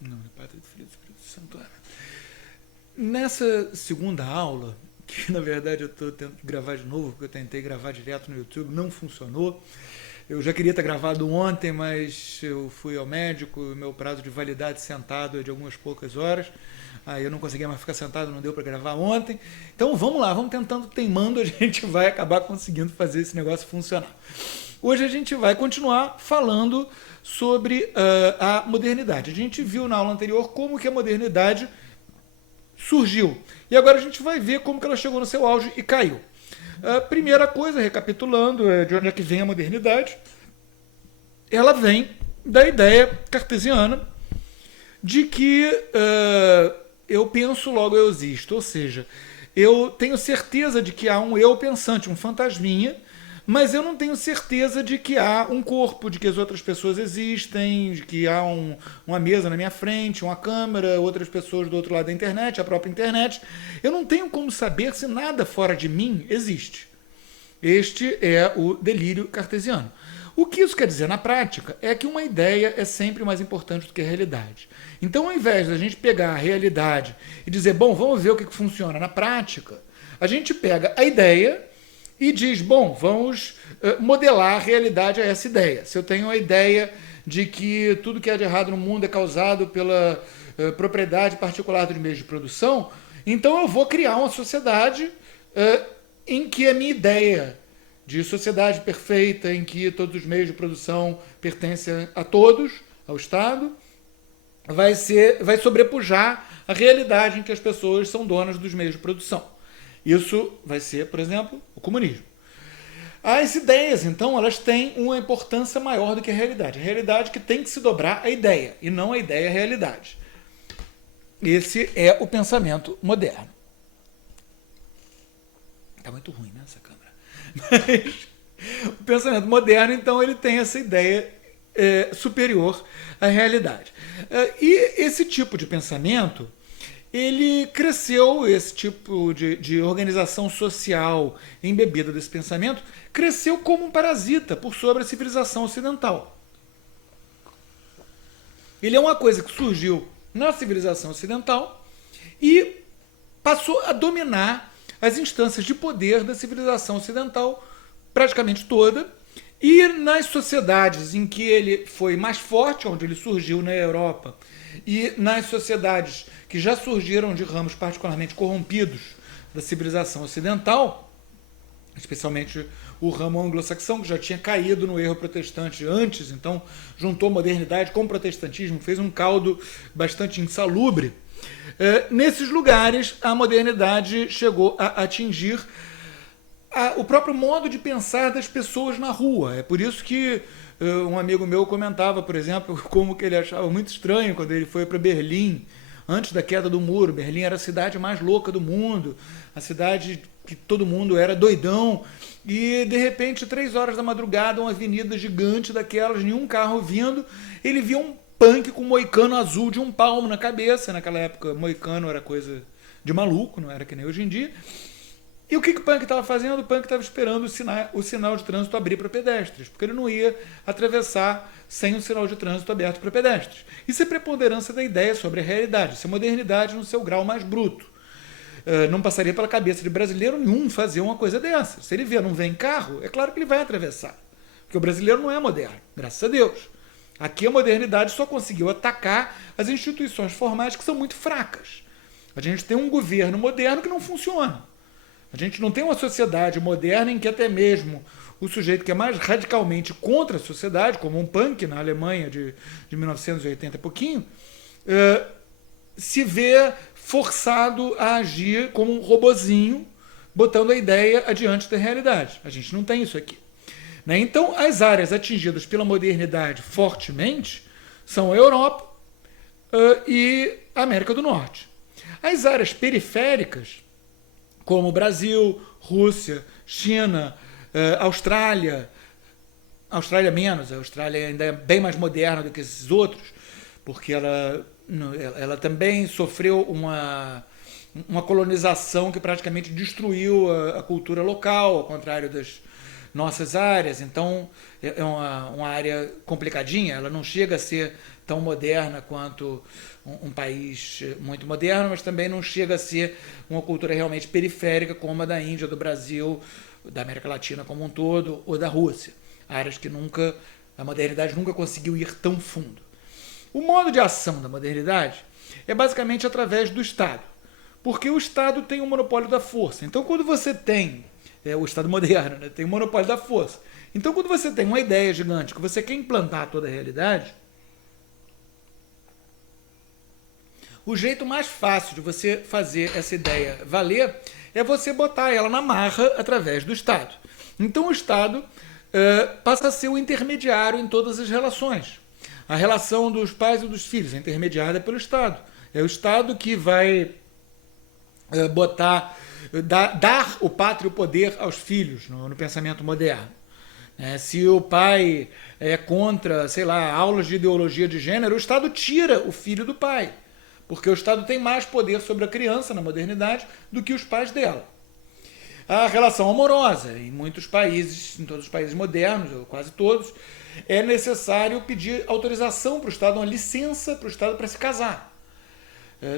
Não, é Pátria do Filho do Espírito Santo. Nessa segunda aula, que na verdade eu estou tentando gravar de novo, porque eu tentei gravar direto no YouTube, não funcionou. Eu já queria ter gravado ontem, mas eu fui ao médico, meu prazo de validade sentado é de algumas poucas horas. Aí eu não conseguia mais ficar sentado, não deu para gravar ontem. Então vamos lá, vamos tentando, teimando, a gente vai acabar conseguindo fazer esse negócio funcionar. Hoje a gente vai continuar falando sobre a modernidade. A gente viu na aula anterior como que a modernidade surgiu. E agora a gente vai ver como que ela chegou no seu auge e caiu. A primeira coisa, recapitulando, de onde é que vem a modernidade, ela vem da ideia cartesiana de que eu penso, logo eu existo. Ou seja, eu tenho certeza de que há um eu pensante, um fantasminha, mas eu não tenho certeza de que há um corpo, de que as outras pessoas existem, de que há uma mesa na minha frente, uma câmera, outras pessoas do outro lado da internet, a própria internet. Eu não tenho como saber se nada fora de mim existe. Este é o delírio cartesiano. O que isso quer dizer na prática é que uma ideia é sempre mais importante do que a realidade. Então, ao invés da gente pegar a realidade e dizer, bom, vamos ver o que funciona na prática, a gente pega a ideia e diz, bom, vamos modelar a realidade a essa ideia. Se eu tenho a ideia de que tudo que é de errado no mundo é causado pela propriedade particular dos meios de produção, então eu vou criar uma sociedade em que a minha ideia de sociedade perfeita, em que todos os meios de produção pertencem a todos, ao Estado, vai sobrepujar a realidade em que as pessoas são donas dos meios de produção. Isso vai ser, por exemplo, o comunismo. As ideias, então, elas têm uma importância maior do que a realidade. A realidade que tem que se dobrar à ideia, e não a ideia à realidade. Esse é o pensamento moderno. Está muito ruim, né, essa câmera? Mas o pensamento moderno, então, ele tem essa ideia superior à realidade. E esse tipo de pensamento, ele cresceu, esse tipo de organização social embebida desse pensamento, cresceu como um parasita por sobre a civilização ocidental. Ele é uma coisa que surgiu na civilização ocidental e passou a dominar as instâncias de poder da civilização ocidental praticamente toda, e nas sociedades em que ele foi mais forte, onde ele surgiu na Europa, e nas sociedades que já surgiram de ramos particularmente corrompidos da civilização ocidental, especialmente o ramo anglo-saxão, que já tinha caído no erro protestante antes, então juntou modernidade com protestantismo, fez um caldo bastante insalubre. Nesses lugares, a modernidade chegou a atingir o próprio modo de pensar das pessoas na rua. É por isso que um amigo meu comentava, por exemplo, como que ele achava muito estranho quando ele foi para Berlim, antes da queda do muro. Berlim era a cidade mais louca do mundo, a cidade que todo mundo era doidão, e de repente, 3 horas da madrugada, uma avenida gigante daquelas, nenhum carro vindo, ele via um punk com um moicano azul de 1 palmo na cabeça. Naquela época, moicano era coisa de maluco, não era que nem hoje em dia. E o que o punk estava fazendo? O punk estava esperando o sinal de trânsito abrir para pedestres, porque ele não ia atravessar sem um sinal de trânsito aberto para pedestres. Isso é preponderância da ideia sobre a realidade, isso é modernidade no seu grau mais bruto. Não passaria pela cabeça de brasileiro nenhum fazer uma coisa dessa. Se ele vê não vem carro, é claro que ele vai atravessar, porque o brasileiro não é moderno, graças a Deus. Aqui a modernidade só conseguiu atacar as instituições formais que são muito fracas. A gente tem um governo moderno que não funciona. A gente não tem uma sociedade moderna em que até mesmo o sujeito que é mais radicalmente contra a sociedade, como um punk na Alemanha de 1980 e pouquinho, se vê forçado a agir como um robozinho, botando a ideia adiante da realidade. A gente não tem isso aqui. Então, as áreas atingidas pela modernidade fortemente são a Europa e a América do Norte. As áreas periféricas, como Brasil, Rússia, China, Austrália menos, a Austrália ainda é bem mais moderna do que esses outros, porque ela também sofreu uma colonização que praticamente destruiu a cultura local, ao contrário das nossas áreas. Então é uma área complicadinha, ela não chega a ser tão moderna quanto um país muito moderno, mas também não chega a ser uma cultura realmente periférica como a da Índia, do Brasil, da América Latina como um todo, ou da Rússia. Áreas que a modernidade nunca conseguiu ir tão fundo. O modo de ação da modernidade é basicamente através do Estado, porque o Estado tem o monopólio da força. Então, quando você tem o Estado moderno, né, tem o monopólio da força. Então, quando você tem uma ideia gigante que você quer implantar toda a realidade, o jeito mais fácil de você fazer essa ideia valer é você botar ela na marra através do Estado. Então, o Estado passa a ser o intermediário em todas as relações. A relação dos pais e dos filhos é intermediada pelo Estado. É o Estado que vai dar o pátrio poder aos filhos no pensamento moderno. Se o pai é contra, sei lá, aulas de ideologia de gênero, o Estado tira o filho do pai, porque o Estado tem mais poder sobre a criança na modernidade do que os pais dela. A relação amorosa, em muitos países, em todos os países modernos, ou quase todos, é necessário pedir autorização para o Estado, uma licença para o Estado para se casar.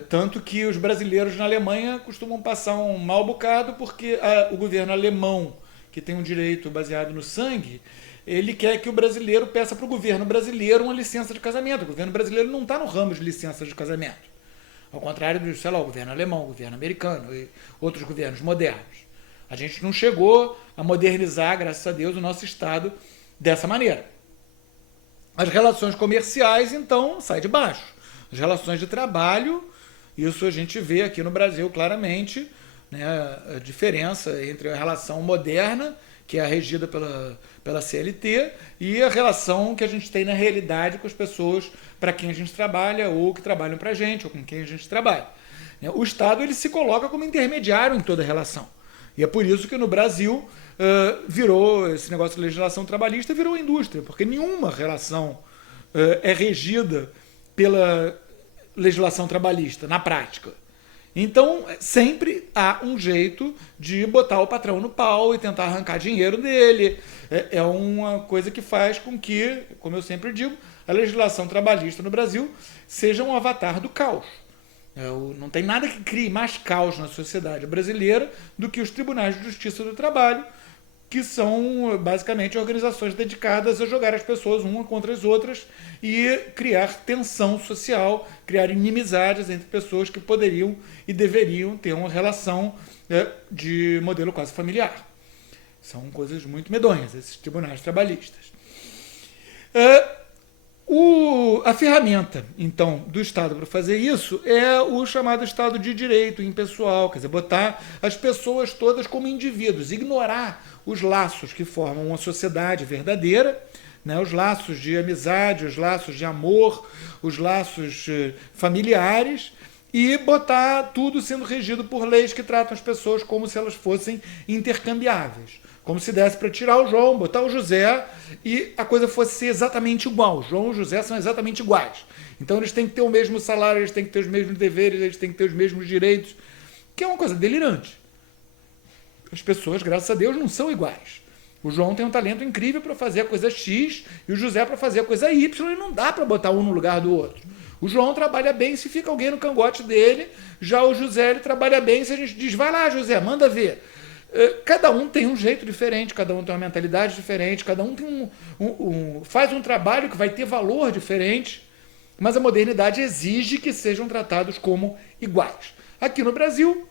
Tanto que os brasileiros na Alemanha costumam passar um mau bocado porque o governo alemão, que tem um direito baseado no sangue, ele quer que o brasileiro peça para o governo brasileiro uma licença de casamento. O governo brasileiro não está no ramo de licença de casamento. Ao contrário do, sei lá, o governo alemão, o governo americano e outros governos modernos. A gente não chegou a modernizar, graças a Deus, o nosso Estado dessa maneira. As relações comerciais, então, saem de baixo. As relações de trabalho, isso a gente vê aqui no Brasil claramente, né, a diferença entre a relação moderna, que é regida pela CLT, e a relação que a gente tem na realidade com as pessoas para quem a gente trabalha, ou que trabalham para a gente, ou com quem a gente trabalha. O Estado ele se coloca como intermediário em toda a relação. E é por isso que no Brasil virou, esse negócio de legislação trabalhista virou indústria, porque nenhuma relação é regida pela legislação trabalhista, na prática. Então, sempre há um jeito de botar o patrão no pau e tentar arrancar dinheiro dele. É uma coisa que faz com que, como eu sempre digo, a legislação trabalhista no Brasil seja um avatar do caos. Não tem nada que crie mais caos na sociedade brasileira do que os tribunais de justiça do trabalho, que são basicamente organizações dedicadas a jogar as pessoas umas contra as outras e criar tensão social, criar inimizades entre pessoas que poderiam e deveriam ter uma relação de modelo quase familiar. São coisas muito medonhas, esses tribunais trabalhistas. A ferramenta, então, do Estado para fazer isso é o chamado Estado de Direito impessoal, quer dizer, botar as pessoas todas como indivíduos, ignorar os laços que formam uma sociedade verdadeira, né, os laços de amizade, os laços de amor, os laços familiares, e botar tudo sendo regido por leis que tratam as pessoas como se elas fossem intercambiáveis. Como se desse para tirar o João, botar o José e a coisa fosse exatamente igual. O João e o José são exatamente iguais. Então eles têm que ter o mesmo salário, eles têm que ter os mesmos deveres, eles têm que ter os mesmos direitos, que é uma coisa delirante. As pessoas, graças a Deus, não são iguais. O João tem um talento incrível para fazer a coisa X e o José para fazer a coisa Y, e não dá para botar um no lugar do outro. O João trabalha bem se fica alguém no cangote dele, já o José ele trabalha bem se a gente diz, vai lá, José, manda ver. Cada um tem um jeito diferente, cada um tem uma mentalidade diferente, cada um tem faz um trabalho que vai ter valor diferente, mas a modernidade exige que sejam tratados como iguais. Aqui no Brasil,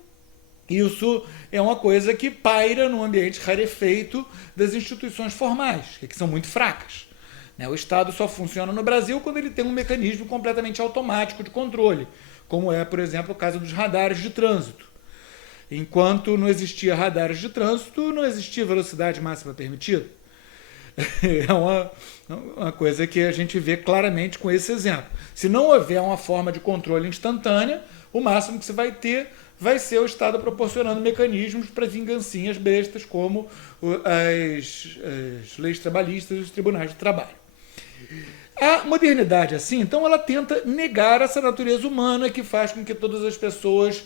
isso é uma coisa que paira no ambiente rarefeito das instituições formais, que são muito fracas. O Estado só funciona no Brasil quando ele tem um mecanismo completamente automático de controle, como é, por exemplo, o caso dos radares de trânsito. Enquanto não existia radares de trânsito, não existia velocidade máxima permitida. É uma coisa que a gente vê claramente com esse exemplo. Se não houver uma forma de controle instantânea, o máximo que você vai ter vai ser o Estado proporcionando mecanismos para vingancinhas bestas, como as leis trabalhistas e os tribunais de trabalho. A modernidade, assim, então, ela tenta negar essa natureza humana que faz com que todas as pessoas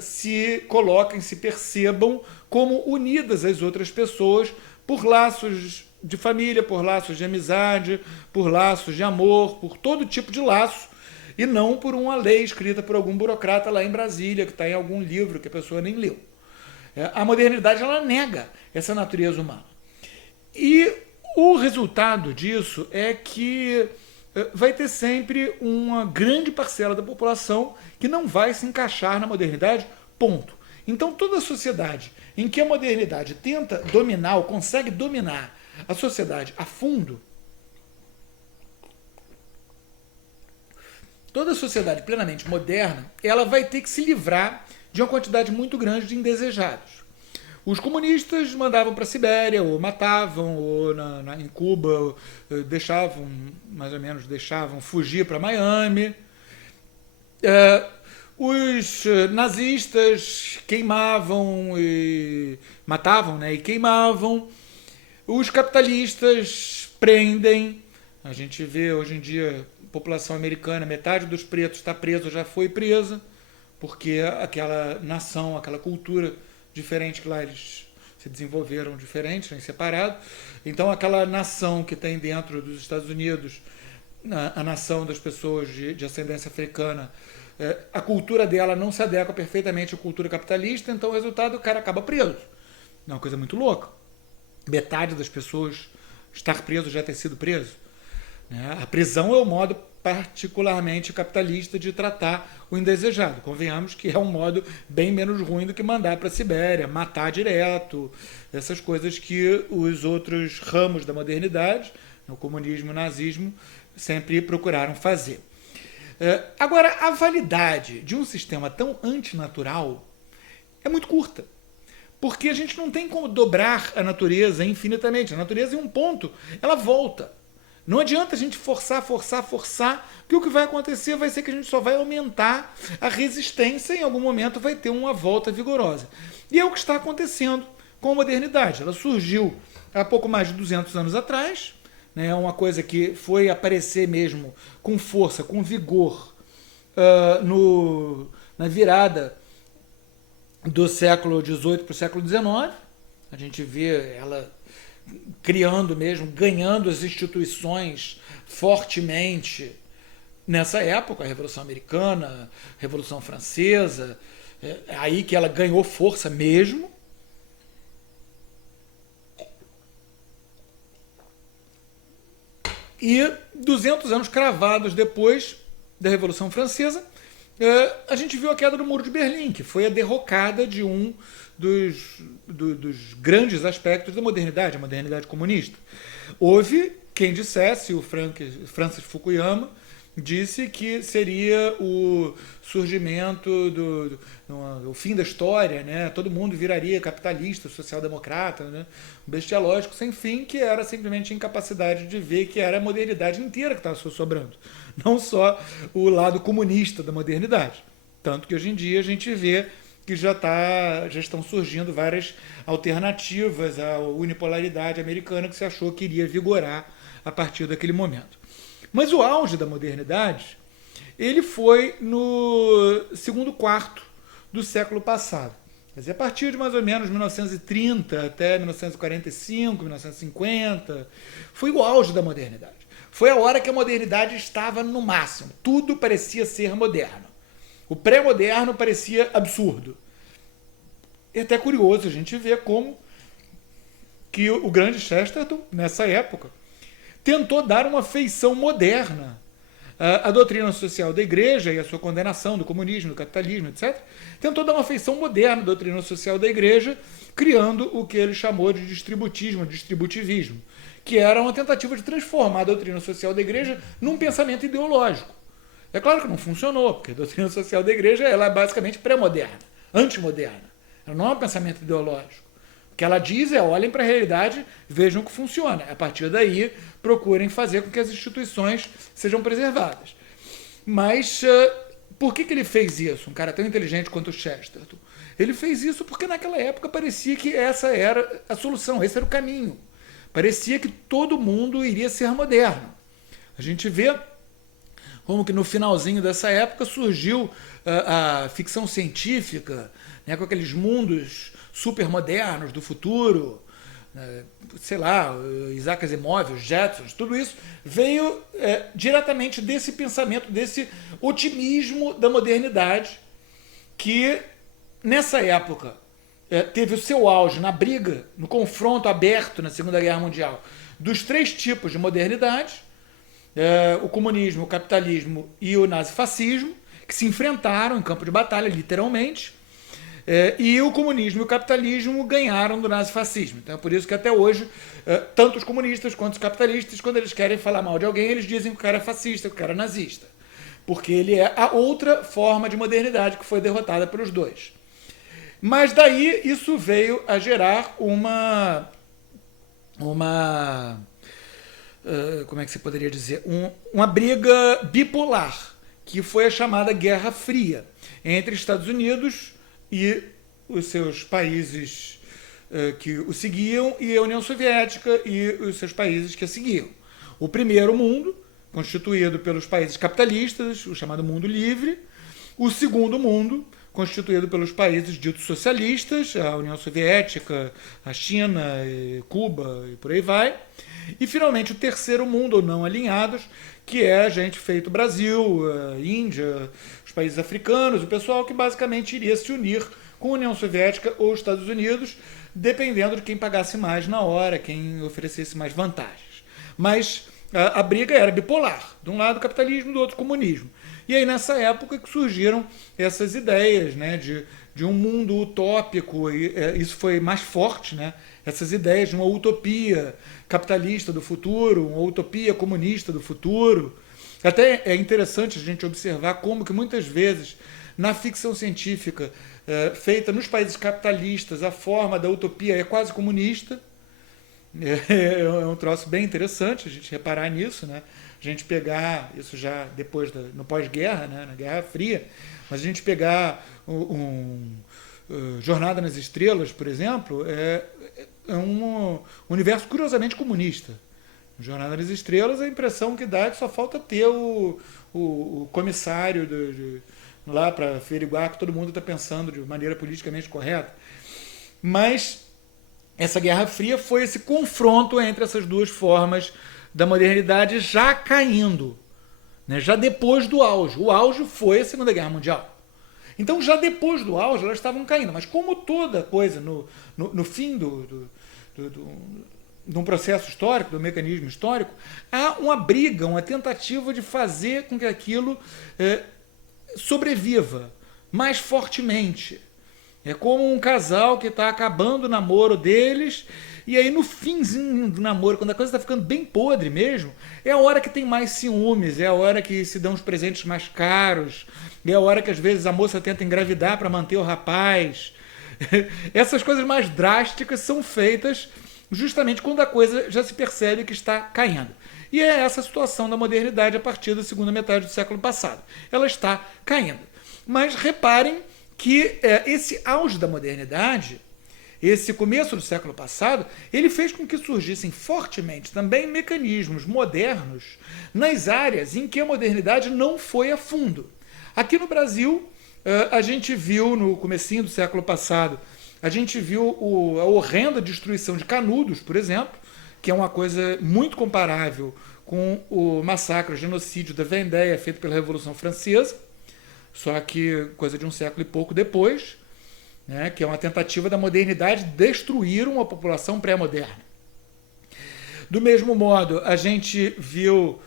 se coloquem, se percebam como unidas às outras pessoas por laços de família, por laços de amizade, por laços de amor, por todo tipo de laço, e não por uma lei escrita por algum burocrata lá em Brasília, que está em algum livro que a pessoa nem leu. A modernidade, ela nega essa natureza humana. E o resultado disso é que vai ter sempre uma grande parcela da população que não vai se encaixar na modernidade, ponto. Então, toda sociedade em que a modernidade tenta dominar ou consegue dominar a sociedade a fundo, toda sociedade plenamente moderna, ela vai ter que se livrar de uma quantidade muito grande de indesejados. Os comunistas mandavam para a Sibéria, ou matavam, ou em Cuba deixavam, mais ou menos, fugir para Miami. Os nazistas queimavam e matavam, né, e queimavam. Os capitalistas prendem. A gente vê hoje em dia a população americana, metade dos pretos está presa, já foi presa, porque aquela nação, aquela cultura diferente que lá eles se desenvolveram diferente, em separado. Então aquela nação que tem dentro dos Estados Unidos, a nação das pessoas de ascendência africana, a cultura dela não se adequa perfeitamente à cultura capitalista, então o resultado, o cara acaba preso. É uma coisa muito louca. Metade das pessoas estar preso já ter sido preso. A prisão é o modo particularmente capitalista de tratar o indesejado. Convenhamos que é um modo bem menos ruim do que mandar para a Sibéria, matar direto, essas coisas que os outros ramos da modernidade, o comunismo e o nazismo, sempre procuraram fazer. Agora, a validade de um sistema tão antinatural é muito curta. Porque a gente não tem como dobrar a natureza infinitamente. A natureza, em um ponto, ela volta. Não adianta a gente forçar, que o que vai acontecer vai ser que a gente só vai aumentar a resistência e em algum momento vai ter uma volta vigorosa. E é o que está acontecendo com a modernidade. Ela surgiu há pouco mais de 200 anos atrás, né, uma coisa que foi aparecer mesmo com força, com vigor, na virada do século XVIII para o século XIX. A gente vê ela criando mesmo, ganhando as instituições fortemente nessa época, a Revolução Americana, a Revolução Francesa, aí que ela ganhou força mesmo. E 200 anos cravados depois da Revolução Francesa, a gente viu a queda do Muro de Berlim, que foi a derrocada de um dos grandes aspectos da modernidade, a modernidade comunista. Houve quem dissesse, o Francis Fukuyama, disse que seria o surgimento o fim da história, né? Todo mundo viraria capitalista, social-democrata, né? Bestialógico sem fim, que era simplesmente a incapacidade de ver que era a modernidade inteira que estava sobrando, não só o lado comunista da modernidade. Tanto que hoje em dia a gente vê que já estão surgindo várias alternativas à unipolaridade americana que se achou que iria vigorar a partir daquele momento. Mas o auge da modernidade, ele foi no segundo quarto do século passado. Quer dizer, a partir de mais ou menos 1930 até 1945, 1950, foi o auge da modernidade. Foi a hora que a modernidade estava no máximo. Tudo parecia ser moderno. O pré-moderno parecia absurdo. É até curioso a gente ver como que o grande Chesterton, nessa época, tentou dar uma feição moderna à doutrina social da igreja e à sua condenação do comunismo, do capitalismo, etc. Tentou dar uma feição moderna à doutrina social da igreja, criando o que ele chamou de distributivismo, que era uma tentativa de transformar a doutrina social da igreja num pensamento ideológico. É claro que não funcionou, porque a doutrina social da igreja ela é basicamente pré-moderna, antimoderna. Ela não é um pensamento ideológico. O que ela diz é, olhem para a realidade, vejam o que funciona. A partir daí, procurem fazer com que as instituições sejam preservadas. Mas por que ele fez isso? Um cara tão inteligente quanto o Chesterton. Ele fez isso porque naquela época parecia que essa era a solução, esse era o caminho. Parecia que todo mundo iria ser moderno. A gente vê como que no finalzinho dessa época surgiu a ficção científica, né, com aqueles mundos supermodernos do futuro, sei lá, Isaac Asimov, os Jetsons, tudo isso veio diretamente desse pensamento, desse otimismo da modernidade, que nessa época teve o seu auge na briga, no confronto aberto na Segunda Guerra Mundial dos três tipos de modernidade, o comunismo, o capitalismo e o nazifascismo, que se enfrentaram em campo de batalha, literalmente, e o comunismo e o capitalismo ganharam do nazifascismo. Então é por isso que até hoje, tanto os comunistas quanto os capitalistas, quando eles querem falar mal de alguém, eles dizem que o cara é fascista, que o cara é nazista. Porque ele é a outra forma de modernidade que foi derrotada pelos dois. Mas daí isso veio a gerar uma como é que se poderia dizer? Uma briga bipolar, que foi a chamada Guerra Fria, entre Estados Unidos e os seus países que o seguiam, e a União Soviética e os seus países que a seguiam. O primeiro mundo, constituído pelos países capitalistas, o chamado mundo livre. O segundo mundo, constituído pelos países ditos socialistas, a União Soviética, a China, Cuba e por aí vai. E, finalmente, o terceiro mundo, ou não alinhados, que é a gente feito Brasil, a Índia, os países africanos, o pessoal que basicamente iria se unir com a União Soviética ou os Estados Unidos, dependendo de quem pagasse mais na hora, quem oferecesse mais vantagens. Mas a briga era bipolar, de um lado capitalismo, do outro comunismo. E aí nessa época que surgiram essas ideias, né, de um mundo utópico, e isso foi mais forte, né, essas ideias de uma utopia capitalista do futuro, uma utopia comunista do futuro. Até é interessante a gente observar como que muitas vezes na ficção científica feita nos países capitalistas a forma da utopia é quase comunista. É um troço bem interessante a gente reparar nisso, né? A gente pegar, isso já depois, no pós-guerra, né? Na Guerra Fria, mas a gente pegar Jornada nas Estrelas, por exemplo, é um universo curiosamente comunista. Jornada nas Estrelas, a impressão que dá é que só falta ter o comissário lá para averiguar que todo mundo está pensando de maneira politicamente correta. Mas essa Guerra Fria foi esse confronto entre essas duas formas da modernidade já caindo, né? Já depois do auge. O auge foi a Segunda Guerra Mundial. Então, já depois do auge, elas estavam caindo. Mas como toda coisa no fim de um processo histórico, do mecanismo histórico, há uma briga, uma tentativa de fazer com que aquilo sobreviva mais fortemente. É como um casal que está acabando o namoro deles, e aí no finzinho do namoro, quando a coisa está ficando bem podre mesmo, é a hora que tem mais ciúmes, é a hora que se dão os presentes mais caros, é a hora que às vezes a moça tenta engravidar para manter o rapaz. Essas coisas mais drásticas são feitas justamente quando a coisa já se percebe que está caindo. E é essa a situação da modernidade a partir da segunda metade do século passado. Ela está caindo. Mas reparem que esse auge da modernidade, esse começo do século passado, ele fez com que surgissem fortemente também mecanismos modernos nas áreas em que a modernidade não foi a fundo. Aqui no Brasil, a gente viu no comecinho do século passado, a gente viu a horrenda destruição de Canudos, por exemplo, que é uma coisa muito comparável com o massacre, o genocídio da Vendéia feito pela Revolução Francesa, só que coisa de um século e pouco depois, né, que é uma tentativa da modernidade destruir uma população pré-moderna. Do mesmo modo, a gente viu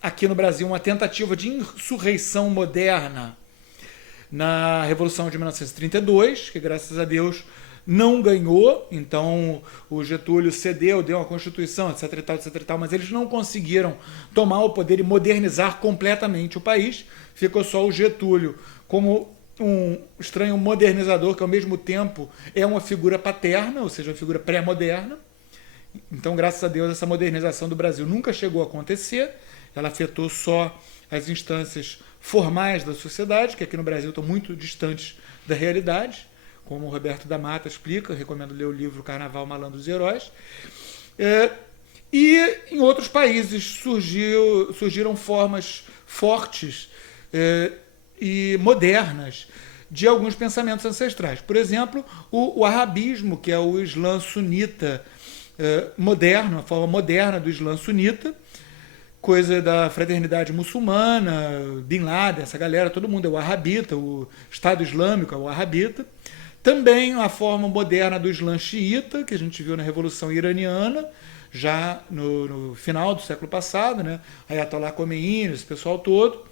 aqui no Brasil uma tentativa de insurreição moderna na Revolução de 1932, que graças a Deus não ganhou, então o Getúlio cedeu, deu uma Constituição, etc e tal, mas eles não conseguiram tomar o poder e modernizar completamente o país. Ficou só o Getúlio como um estranho modernizador, que ao mesmo tempo é uma figura paterna, ou seja, uma figura pré-moderna. Então, graças a Deus, essa modernização do Brasil nunca chegou a acontecer, ela afetou só as instâncias formais da sociedade, que aqui no Brasil estão muito distantes da realidade, como o Roberto da Mata explica, eu recomendo ler o livro Carnaval, Malandros e Heróis. E em outros países surgiram formas fortes e modernas de alguns pensamentos ancestrais. Por exemplo, o arabismo, que é o Islã sunita moderno, a forma moderna do Islã sunita, coisa da fraternidade muçulmana, Bin Laden, essa galera, todo mundo é o arrabita, o Estado Islâmico é o arrabita. Também a forma moderna do Islã xiita, que a gente viu na Revolução Iraniana, já no final do século passado, né? Ayatollah Khomeini, esse pessoal todo.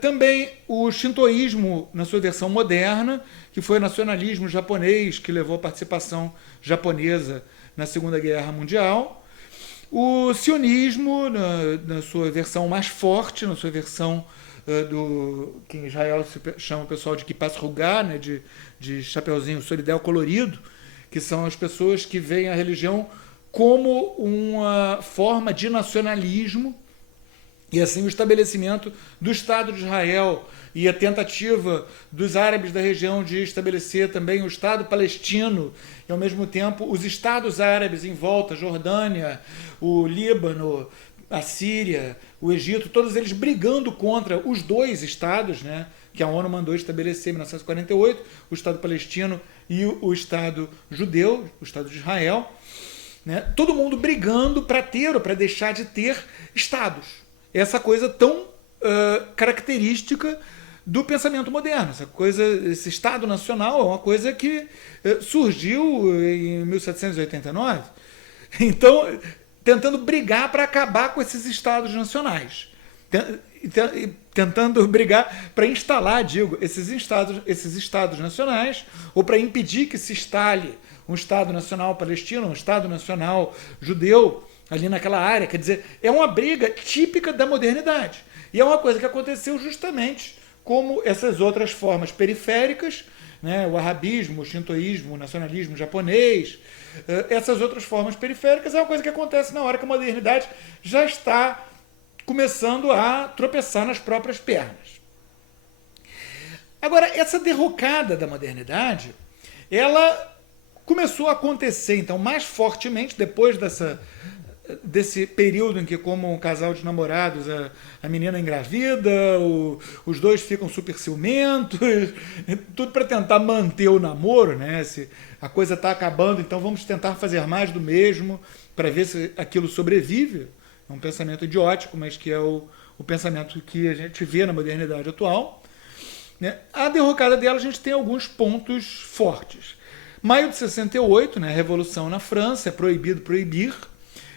Também o shintoísmo na sua versão moderna, que foi o nacionalismo japonês que levou a participação japonesa na Segunda Guerra Mundial. O sionismo na sua versão mais forte, na sua versão do que em Israel se chama o pessoal de kippah srugah, né, de chapeuzinho solidel colorido, que são as pessoas que veem a religião como uma forma de nacionalismo, e assim o estabelecimento do Estado de Israel e a tentativa dos árabes da região de estabelecer também o Estado palestino e, ao mesmo tempo, os Estados árabes em volta, Jordânia, o Líbano, a Síria, o Egito, todos eles brigando contra os dois Estados, né, que a ONU mandou estabelecer em 1948, o Estado palestino e o Estado judeu, o Estado de Israel. Né, todo mundo brigando para ter ou para deixar de ter Estados. Essa coisa tão característica do pensamento moderno. Esse Estado Nacional é uma coisa que surgiu em 1789. Então, tentando brigar para acabar com esses Estados nacionais. Tentando brigar para instalar, esses Estados nacionais, ou para impedir que se instale um Estado Nacional palestino, um Estado Nacional judeu, ali naquela área. Quer dizer, é uma briga típica da modernidade. E é uma coisa que aconteceu justamente como essas outras formas periféricas, né, o arabismo, o shintoísmo, o nacionalismo japonês, essas outras formas periféricas é uma coisa que acontece na hora que a modernidade já está começando a tropeçar nas próprias pernas. Agora, essa derrocada da modernidade, ela começou a acontecer, então, mais fortemente depois desse período em que, como um casal de namorados, a menina engravida, os dois ficam super ciumentos, tudo para tentar manter o namoro, né? Se a coisa está acabando, então vamos tentar fazer mais do mesmo para ver se aquilo sobrevive. É um pensamento idiótico, mas que é o pensamento que a gente vê na modernidade atual. Né? A derrocada dela, a gente tem alguns pontos fortes. Maio de 68, né, a Revolução na França, é proibido proibir.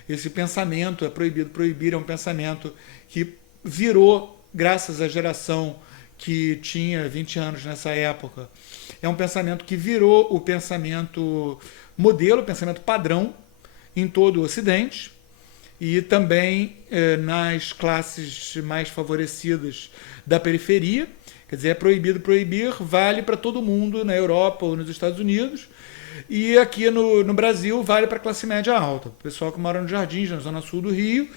Esse pensamento, é proibido proibir, é um pensamento que virou, graças à geração que tinha 20 anos nessa época, é um pensamento que virou o pensamento modelo, o pensamento padrão em todo o Ocidente e também nas classes mais favorecidas da periferia. Quer dizer, é proibido proibir, vale para todo mundo na Europa ou nos Estados Unidos. E aqui no Brasil vale para a classe média alta. O pessoal que mora no Jardins, na zona sul do Rio,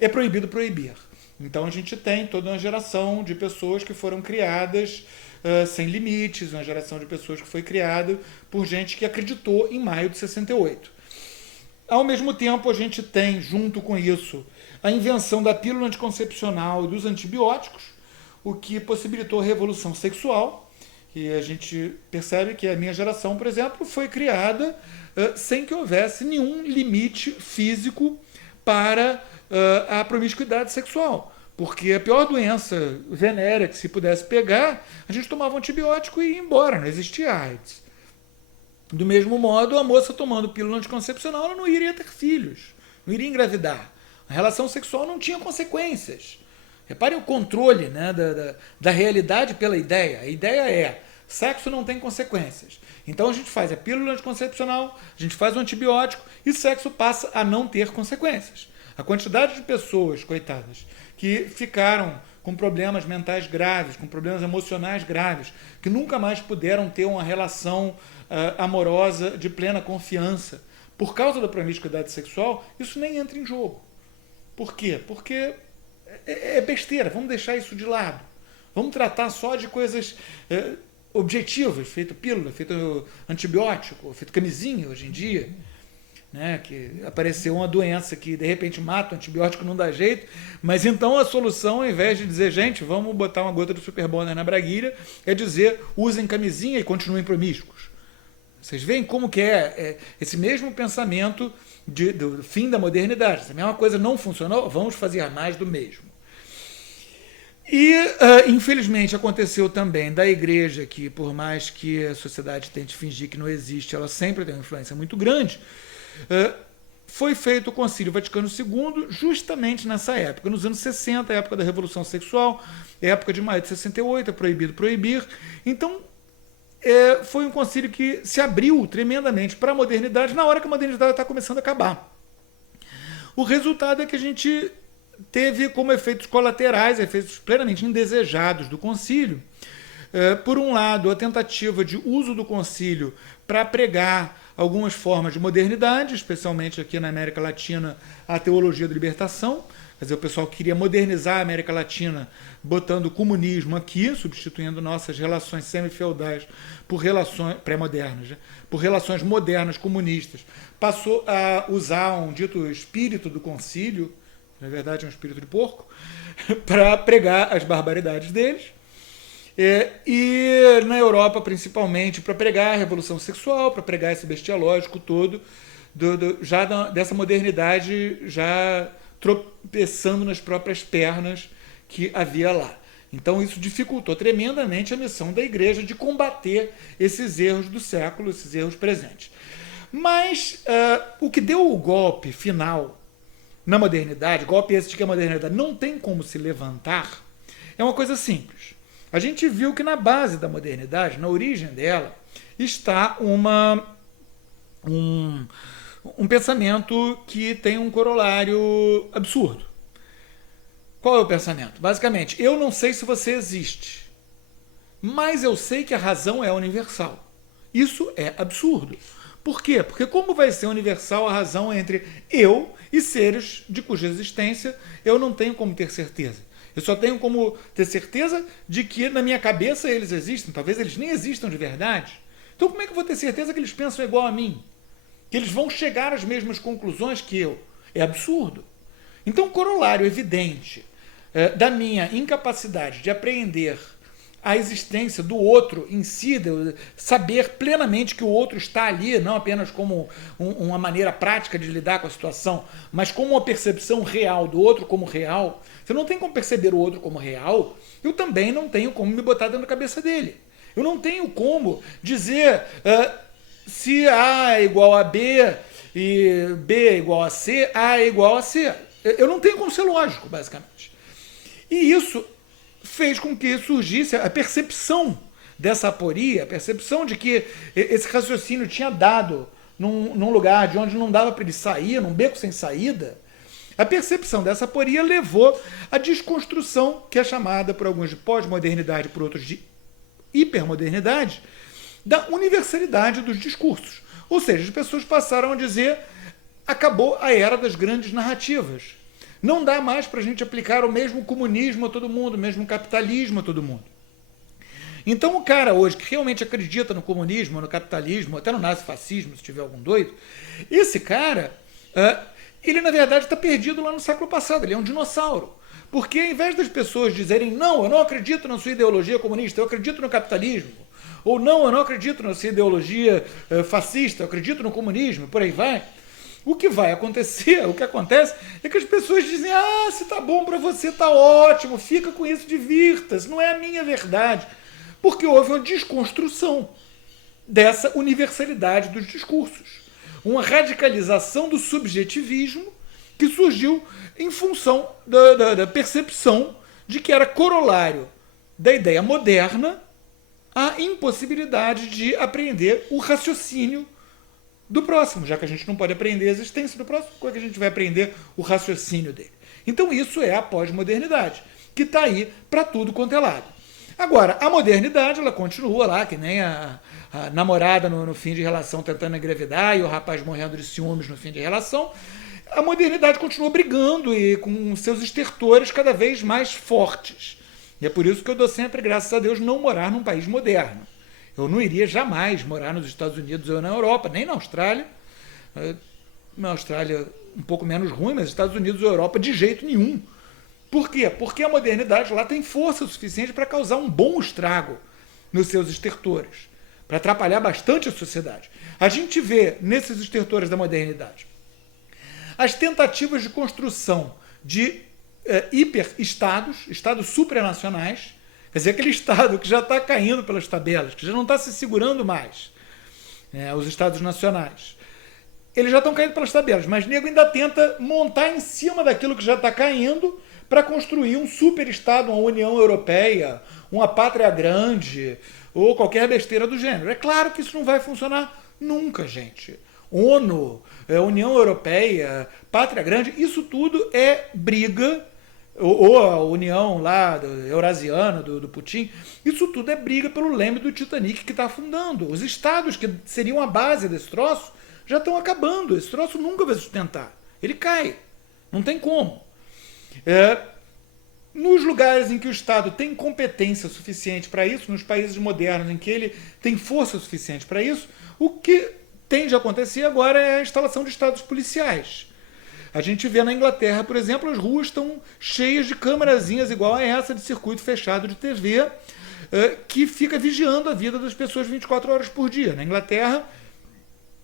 é proibido proibir. Então a gente tem toda uma geração de pessoas que foram criadas sem limites, uma geração de pessoas que foi criada por gente que acreditou em maio de 68. Ao mesmo tempo, a gente tem, junto com isso, a invenção da pílula anticoncepcional e dos antibióticos, o que possibilitou a revolução sexual. E a gente percebe que a minha geração, por exemplo, foi criada sem que houvesse nenhum limite físico para a promiscuidade sexual. Porque a pior doença venérea que se pudesse pegar, a gente tomava um antibiótico e ia embora, não existia AIDS. Do mesmo modo, a moça tomando pílula anticoncepcional, ela não iria ter filhos, não iria engravidar. A relação sexual não tinha consequências. Reparem o controle, né, da realidade pela ideia. A ideia é, sexo não tem consequências. Então a gente faz a pílula anticoncepcional, a gente faz o antibiótico e sexo passa a não ter consequências. A quantidade de pessoas, coitadas, que ficaram com problemas mentais graves, com problemas emocionais graves, que nunca mais puderam ter uma relação amorosa de plena confiança por causa da promiscuidade sexual, isso nem entra em jogo. Por quê? Porque é besteira, vamos deixar isso de lado. Vamos tratar só de coisas objetivas, feito pílula, feito antibiótico, feito camisinha hoje em dia. né, que apareceu uma doença que de repente mata, o antibiótico não dá jeito, mas então a solução, ao invés de dizer, gente, vamos botar uma gota do Super Bonder na braguilha, é dizer, usem camisinha e continuem promíscuos. Vocês veem como que é esse mesmo pensamento do fim da modernidade. Se a mesma coisa não funcionou, vamos fazer mais do mesmo. E, infelizmente, aconteceu também da igreja, que por mais que a sociedade tente fingir que não existe, ela sempre tem uma influência muito grande. Foi feito o Concílio Vaticano II justamente nessa época, nos anos 60, época da Revolução Sexual, época de maio de 68, é proibido proibir. Então, foi um concílio que se abriu tremendamente para a modernidade na hora que a modernidade está começando a acabar. O resultado é que a gente teve como efeitos colaterais, efeitos plenamente indesejados do concílio. Por um lado, a tentativa de uso do concílio para pregar algumas formas de modernidade, especialmente aqui na América Latina, a teologia da libertação. Quer dizer, o pessoal queria modernizar a América Latina botando o comunismo aqui, substituindo nossas relações semi-feudais por relações pré-modernas, né? Por relações modernas comunistas. Passou a usar um dito espírito do concílio, na verdade é um espírito de porco, para pregar as barbaridades deles. E na Europa, principalmente, para pregar a revolução sexual, para pregar esse bestialógico todo, dessa modernidade já tropeçando nas próprias pernas que havia lá. Então isso dificultou tremendamente a missão da igreja de combater esses erros do século, esses erros presentes. Mas o que deu o golpe final na modernidade, golpe esse de que a modernidade não tem como se levantar, é uma coisa simples. A gente viu que na base da modernidade, na origem dela, está um pensamento que tem um corolário absurdo. Qual é o pensamento? Basicamente, eu não sei se você existe, mas eu sei que a razão é universal. Isso é absurdo. Por quê? Porque como vai ser universal a razão entre eu e seres de cuja existência eu não tenho como ter certeza? Eu só tenho como ter certeza de que na minha cabeça eles existem, talvez eles nem existam de verdade. Então como é que eu vou ter certeza que eles pensam igual a mim? Que eles vão chegar às mesmas conclusões que eu? É absurdo. Então o corolário evidente da minha incapacidade de apreender a existência do outro em si, de saber plenamente que o outro está ali, não apenas como uma maneira prática de lidar com a situação, mas como uma percepção real do outro como real. Você não tem como perceber o outro como real, eu também não tenho como me botar dentro da cabeça dele. Eu não tenho como dizer se A é igual a B e B é igual a C, A é igual a C. Eu não tenho como ser lógico, basicamente. E isso fez com que surgisse a percepção dessa aporia, a percepção de que esse raciocínio tinha dado num lugar de onde não dava para ele sair, num beco sem saída. A percepção dessa aporia levou à desconstrução, que é chamada por alguns de pós-modernidade, por outros de hipermodernidade, da universalidade dos discursos. Ou seja, as pessoas passaram a dizer: acabou a era das grandes narrativas. Não dá mais para a gente aplicar o mesmo comunismo a todo mundo, o mesmo capitalismo a todo mundo. Então o cara hoje que realmente acredita no comunismo, no capitalismo, até no nazifascismo, se tiver algum doido, esse cara, ele na verdade está perdido lá no século passado, ele é um dinossauro. Porque ao invés das pessoas dizerem: não, eu não acredito na sua ideologia comunista, eu acredito no capitalismo, ou não, eu não acredito na sua ideologia fascista, eu acredito no comunismo, por aí vai. O que vai acontecer, o que acontece, é que as pessoas dizem: se tá bom para você, tá ótimo, fica com isso, divirta-se, não é a minha verdade. Porque houve uma desconstrução dessa universalidade dos discursos. Uma radicalização do subjetivismo que surgiu em função da percepção de que era corolário da ideia moderna a impossibilidade de apreender o raciocínio do próximo, já que a gente não pode aprender a existência do próximo, como é que a gente vai aprender o raciocínio dele? Então isso é a pós-modernidade, que está aí para tudo quanto é lado. Agora, a modernidade, ela continua lá, que nem a namorada no fim de relação tentando engravidar e o rapaz morrendo de ciúmes no fim de relação. A modernidade continua brigando e com seus estertores cada vez mais fortes. E é por isso que eu dou sempre, graças a Deus, não morar num país moderno. Eu não iria jamais morar nos Estados Unidos ou na Europa, nem na Austrália. Na Austrália um pouco menos ruim, mas Estados Unidos e Europa de jeito nenhum. Por quê? Porque a modernidade lá tem força suficiente para causar um bom estrago nos seus estertores, para atrapalhar bastante a sociedade. A gente vê nesses estertores da modernidade as tentativas de construção de hiper-estados, estados supranacionais, quer dizer, aquele estado que já está caindo pelas tabelas, que já não está se segurando mais, os estados nacionais. Eles já estão caindo pelas tabelas, mas o nego ainda tenta montar em cima daquilo que já está caindo para construir um super-estado, uma União Europeia, uma pátria grande, ou qualquer besteira do gênero. É claro que isso não vai funcionar nunca, gente. ONU, União Europeia, pátria grande, isso tudo é briga, ou a União lá Eurasiana do Putin, isso tudo é briga pelo leme do Titanic que está afundando. Os estados que seriam a base desse troço já estão acabando. Esse troço nunca vai sustentar. Ele cai. Não tem como. Nos lugares em que o Estado tem competência suficiente para isso, nos países modernos em que ele tem força suficiente para isso, o que tende a acontecer agora é a instalação de estados policiais. A gente vê na Inglaterra, por exemplo, as ruas estão cheias de câmerazinhas igual a essa de circuito fechado de TV, que fica vigiando a vida das pessoas 24 horas por dia. Na Inglaterra,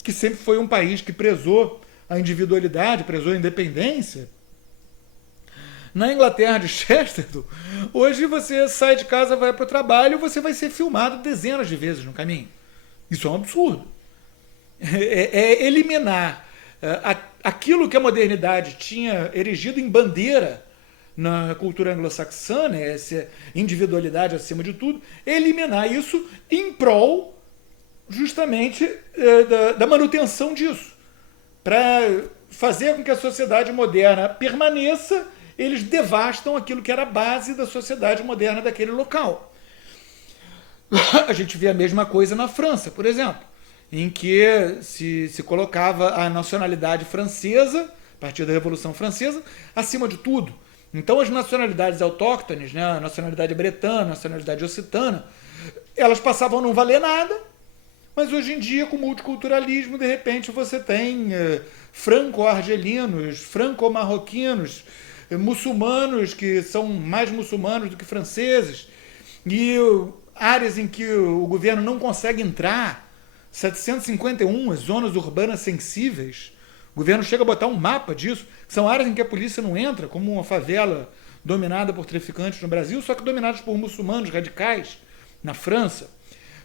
que sempre foi um país que prezou a individualidade, prezou a independência, na Inglaterra de Chesterton, hoje você sai de casa, vai para o trabalho e você vai ser filmado dezenas de vezes no caminho. Isso é um absurdo. É eliminar aquilo que a modernidade tinha erigido em bandeira na cultura anglo-saxã, essa individualidade acima de tudo, eliminar isso em prol justamente da manutenção disso. Para fazer com que a sociedade moderna permaneça, eles devastam aquilo que era a base da sociedade moderna daquele local. A gente vê a mesma coisa na França, por exemplo, em que se colocava a nacionalidade francesa, a partir da Revolução Francesa, acima de tudo. Então as nacionalidades autóctones, a nacionalidade bretana, a nacionalidade occitana, elas passavam a não valer nada, mas hoje em dia, com o multiculturalismo, de repente você tem franco-argelinos, franco-marroquinos, muçulmanos que são mais muçulmanos do que franceses, e áreas em que o governo não consegue entrar, 751 zonas urbanas sensíveis, o governo chega a botar um mapa disso, são áreas em que a polícia não entra, como uma favela dominada por traficantes no Brasil, só que dominadas por muçulmanos radicais na França.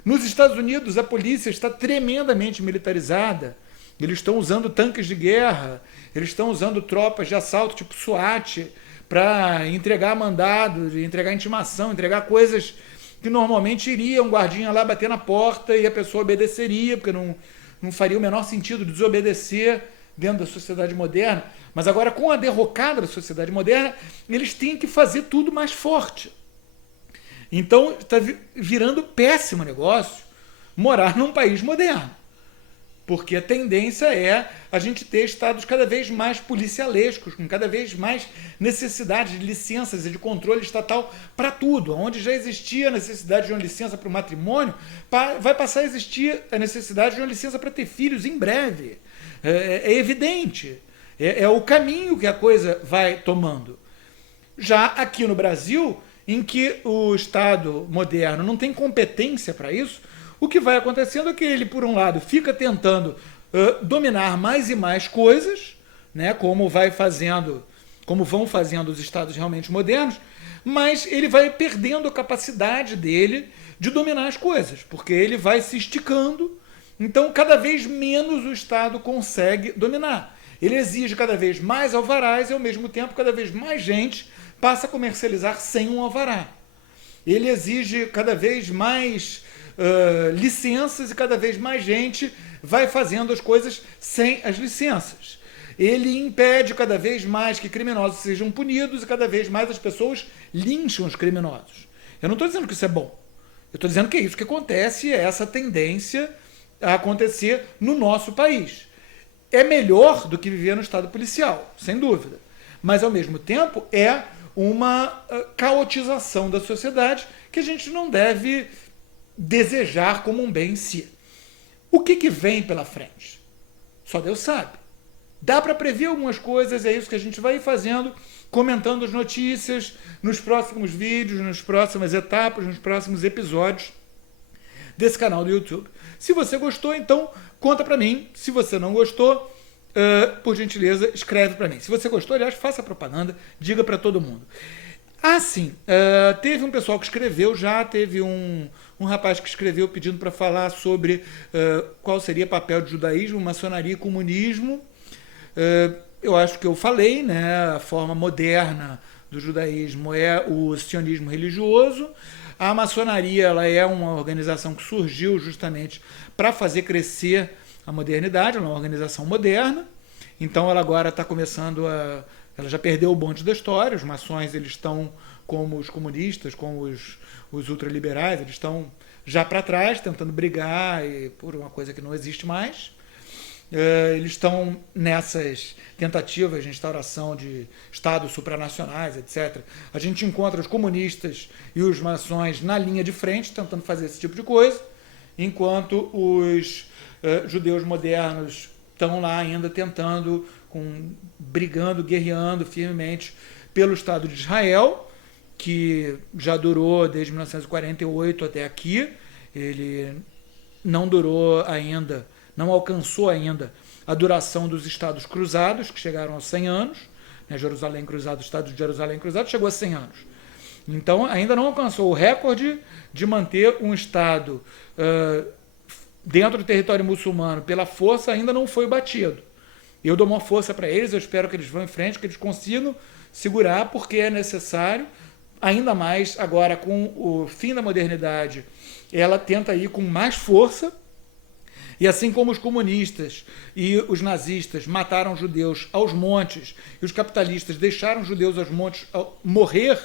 Nos Estados Unidos, a polícia está tremendamente militarizada. Eles estão usando tanques de guerra, eles estão usando tropas de assalto tipo SWAT para entregar mandado, entregar intimação, entregar coisas que normalmente iria um guardinha lá bater na porta e a pessoa obedeceria, porque não faria o menor sentido desobedecer dentro da sociedade moderna. Mas agora, com a derrocada da sociedade moderna, eles têm que fazer tudo mais forte. Então, está virando péssimo negócio morar num país moderno. Porque a tendência é a gente ter estados cada vez mais policialescos, com cada vez mais necessidade de licenças e de controle estatal para tudo. Onde já existia a necessidade de uma licença para o matrimônio, vai passar a existir a necessidade de uma licença para ter filhos em breve. É evidente. É o caminho que a coisa vai tomando. Já aqui no Brasil, em que o Estado moderno não tem competência para isso, o que vai acontecendo é que ele, por um lado, fica tentando dominar mais e mais coisas, como vão fazendo os estados realmente modernos, mas ele vai perdendo a capacidade dele de dominar as coisas, porque ele vai se esticando, então cada vez menos o Estado consegue dominar. Ele exige cada vez mais alvarás e, ao mesmo tempo, cada vez mais gente passa a comercializar sem um alvará. Ele exige cada vez mais licenças e cada vez mais gente vai fazendo as coisas sem as licenças. Ele impede cada vez mais que criminosos sejam punidos e cada vez mais as pessoas lincham os criminosos. Eu não estou dizendo que isso é bom. Eu estou dizendo que é isso que acontece, é essa tendência a acontecer no nosso país. É melhor do que viver no estado policial, sem dúvida. Mas, ao mesmo tempo, é uma caotização da sociedade que a gente não deve desejar como um bem em si. O que vem pela frente? Só Deus sabe. Dá para prever algumas coisas, é isso que a gente vai fazendo, comentando as notícias nos próximos vídeos, nas próximas etapas, nos próximos episódios desse canal do YouTube. Se você gostou, então conta para mim. Se você não gostou, por gentileza, escreve para mim. Se você gostou, aliás, faça propaganda, diga para todo mundo. Ah, sim, teve um pessoal que escreveu já, teve um rapaz que escreveu pedindo para falar sobre qual seria o papel de judaísmo, maçonaria e comunismo. Eu acho que eu falei, né? A forma moderna do judaísmo é o sionismo religioso. A maçonaria, ela é uma organização que surgiu justamente para fazer crescer a modernidade, ela é uma organização moderna. Então ela agora está começando a... Ela já perdeu o bonde da história, os maçons eles estão como os comunistas, como os ultraliberais, eles estão já para trás, tentando brigar por uma coisa que não existe mais. Eles estão nessas tentativas de instauração de estados supranacionais, etc. A gente encontra os comunistas e os maçons na linha de frente, tentando fazer esse tipo de coisa, enquanto os judeus modernos estão lá ainda tentando, brigando, guerreando firmemente pelo Estado de Israel, que já durou desde 1948 até aqui. Ele não durou ainda, não alcançou ainda a duração dos Estados Cruzados, que chegaram aos 100 anos. Né, Jerusalém Cruzado, o Estado de Jerusalém Cruzado chegou a 100 anos. Então, ainda não alcançou o recorde de manter um Estado dentro do território muçulmano pela força, ainda não foi batido. Eu dou uma força para eles, eu espero que eles vão em frente, que eles consigam segurar, porque é necessário, ainda mais agora com o fim da modernidade, ela tenta ir com mais força. E assim como os comunistas e os nazistas mataram judeus aos montes e os capitalistas deixaram os judeus aos montes morrer,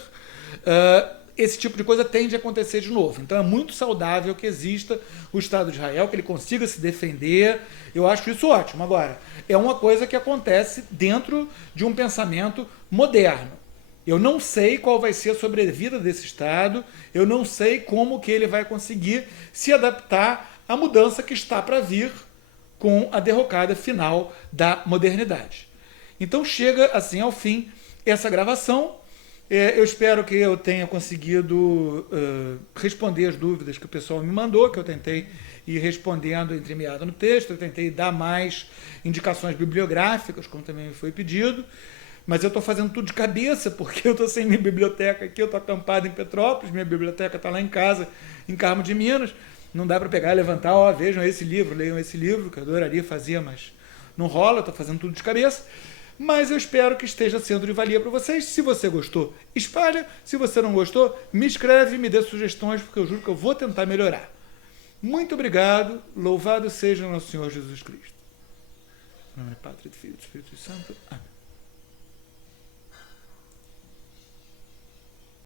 esse tipo de coisa tende a acontecer de novo. Então é muito saudável que exista o Estado de Israel, que ele consiga se defender. Eu acho isso ótimo. Agora, é uma coisa que acontece dentro de um pensamento moderno. Eu não sei qual vai ser a sobrevida desse Estado, eu não sei como que ele vai conseguir se adaptar à mudança que está para vir com a derrocada final da modernidade. Então chega assim ao fim essa gravação. Eu espero que eu tenha conseguido responder as dúvidas que o pessoal me mandou, que eu tentei ir respondendo entremeado no texto, eu tentei dar mais indicações bibliográficas, como também me foi pedido, mas eu estou fazendo tudo de cabeça, porque eu estou sem minha biblioteca aqui, eu estou acampado em Petrópolis, minha biblioteca está lá em casa, em Carmo de Minas, não dá para pegar e levantar, vejam esse livro, leiam esse livro, que eu adoraria fazer, mas não rola, eu estou fazendo tudo de cabeça. Mas eu espero que esteja sendo de valia para vocês. Se você gostou, espalha. Se você não gostou, me escreve, me dê sugestões, porque eu juro que eu vou tentar melhorar. Muito obrigado. Louvado seja o nosso Senhor Jesus Cristo. Em nome do Pai, do Filho e do Espírito Santo. Amém.